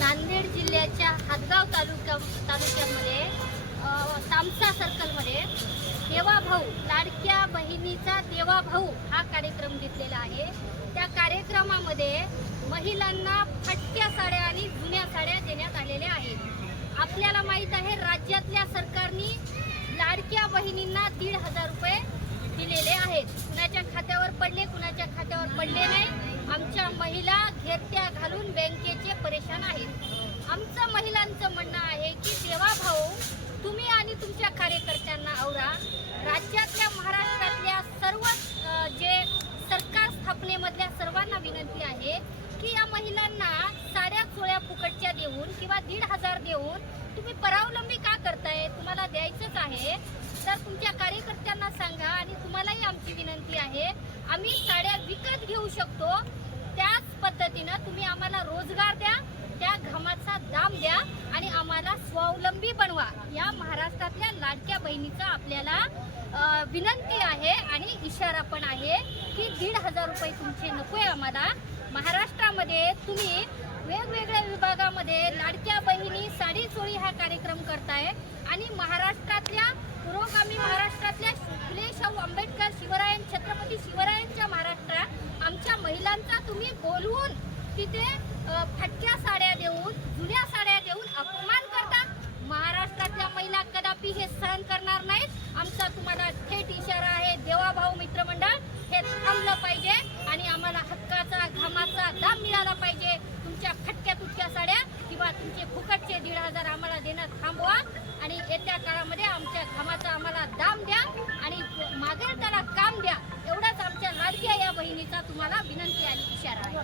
नांदेड जिल्ह्याच्या हातगाव तालुक्या तालुक्यामध्ये तामसा सर्कलमध्ये देवा भाऊ लाडक्या बहिणीचा देवा भाऊ हा कार्यक्रम घेतलेला आहे. त्या कार्यक्रमामध्ये महिलांना फटक्या साड्या आणि जुन्या साड्या देण्यात आलेल्या आहेत. आपल्याला माहीत आहे राज्यातल्या सरकारने लाडक्या बहिणींना दीड हजार रुपये दिलेले आहेत. कुणाच्या खात्यावर पडले कुणाच्या खात्यावर पडले नाही. आमच्या महिला घेरत्या आमचं महिलांचं म्हणणं आहे की देवा भाऊ तुम्ही आणि तुमच्या कार्यकर्त्यांना आवरा. राज्यातल्या महाराष्ट्रातल्या सर्व जे सरकार स्थापनेमधल्या सर्वांना विनंती आहे की या महिलांना साड्या चोळ्या फुकटच्या देऊन किंवा दीड हजार देऊन तुम्ही परावलंबी का करताय? तुम्हाला द्यायचंच आहे. तर तुमच्या कार्यकर्त्यांना सांगा आणि तुम्हालाही आमची विनंती आहे. आम्ही साड्या विकत घेऊ शकतो त्याच पद्धतीनं तुम्ही आम्हाला रोजगार द्या त्या घामाचा दाम द्या आणि आम्हाला स्वावलंबी बनवा. या महाराष्ट्रातल्या लाडक्या बहिणीचा आपल्याला विनंती आहे आणि इशारा पण आहे की दीड हजार रुपये तुमचे नकोय आम्हाला. महाराष्ट्रामध्ये तुम्ही वेगवेगळ्या विभागामध्ये लाडक्या बहिणी साडी चोळी हा कार्यक्रम करताय आणि महाराष्ट्रातल्या पुरोगामी महाराष्ट्रातल्या फुले शाहू आंबेडकर शिवरायन छत्रपती शिवरायांच्या महाराष्ट्रात आमच्या महिलांचा तुम्ही बोलवून तिथे फाटके फटक्या साड्या देऊन जुन्या साड्या देऊन अपमान करता महाराष्ट्रातल्या महिला कदापि हे सहन करणार नाहीत आमचा तुम्हाला थेट इशारा आहे देवाभाऊ मित्रमंडळ हे थांबलं पाहिजे आणि आम्हाला हक्काचा घामाचा दाम मिळाला पाहिजे. तुमच्या फटक्या तुटक्या साड्या किंवा तुमचे फुकटचे दीड हजार आम्हाला देणं थांबवा आणि येत्या काळामध्ये आमच्या घामाचा आम्हाला दाम द्या आणि मागेल त्याला काम द्या. एवढाच आमच्या लाडक्या या बहिणीचा तुम्हाला विनंती आणि इशारा आहे.